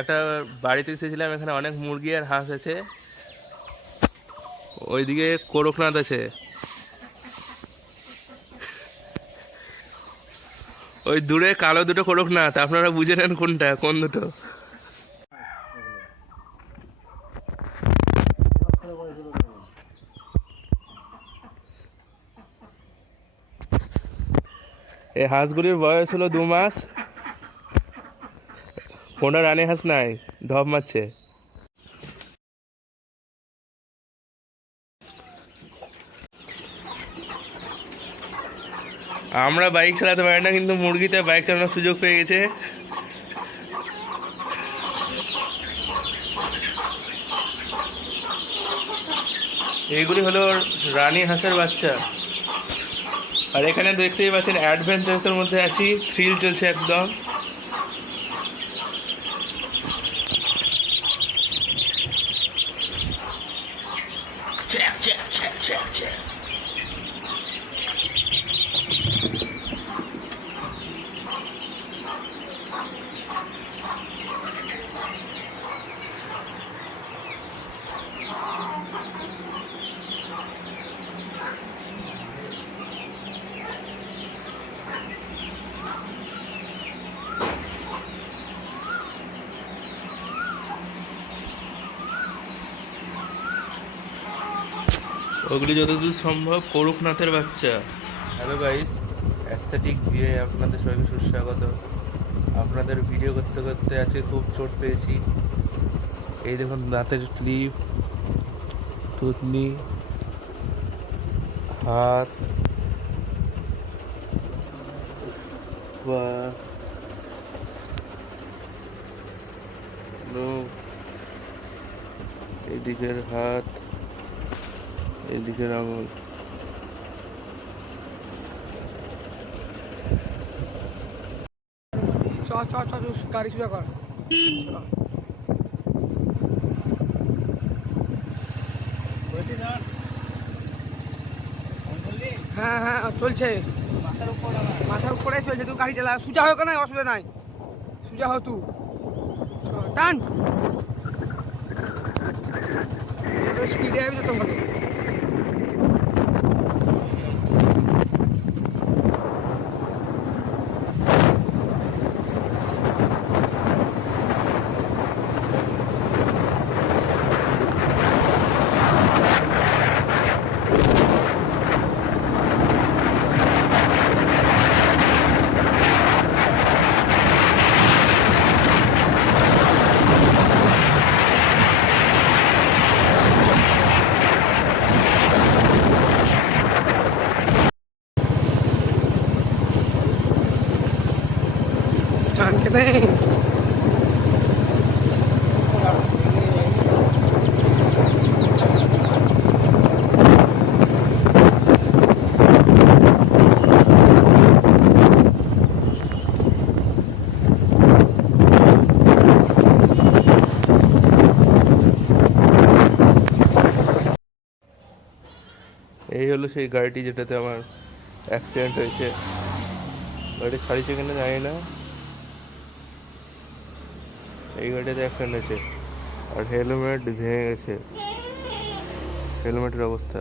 একটা বাড়িতে এসেছিলাম, এখানে অনেক মুরগি আর হাঁস আছে। ওইদিকে করকনাথ আছে, ওই দূরে কালো দুটো করকনাথ, আপনারা বুঝে নেন কোনটা কোন দুটো। এই হাঁসগুলির বয়স হলো 2 মাস। কোনো রানী হাঁস নাই, ঢপ মারছে। আমরা বাইক চালাতে পারি না, কিন্তু মুরগিতে বাইক চালানোর সুযোগ পেয়ে গেছে। এইগুলি হলো রানী হাঁসের বাচ্চা। আর এখানে দেখতেই পাচ্ছেন অ্যাডভেঞ্চারসের মধ্যে আছি, থ্রিল চলছে একদম। ওগুলি যতদূর সম্ভব করকনাথের বাচ্চা। হ্যালো গাইস, অ্যাস্থেটিক ভিউয়ে আপনাদের সবাইকে সুস্বাগত। আপনাদের ভিডিও করতে করতে আজকে খুব চোট পেয়েছি। এই দেখুন দাঁতের ক্লিপ, থুতনি, হাত, বা এইদিকের হাত, এইদিকের আঙুল। গাড়ি সোজা কর। হ্যাঁ হ্যাঁ চলছে, মাথার উপরে চলছে। তুই গাড়ি চালা, সোজা হোক না, অসুবিধা নাই, সোজা হো তুই। টান স্পিডে যাবি তো ভালো। টান খেতে এই হলো সেই গাড়িটি যেটাতে আমার অ্যাক্সিডেন্ট হয়েছে। গাড়ি সারিছে কিনা জানি না, এই গাড়িটাতে অ্যাক্সিডেন্ট হয়েছে। আর হেলমেট ভেঙে গেছে, হেলমেটের অবস্থা।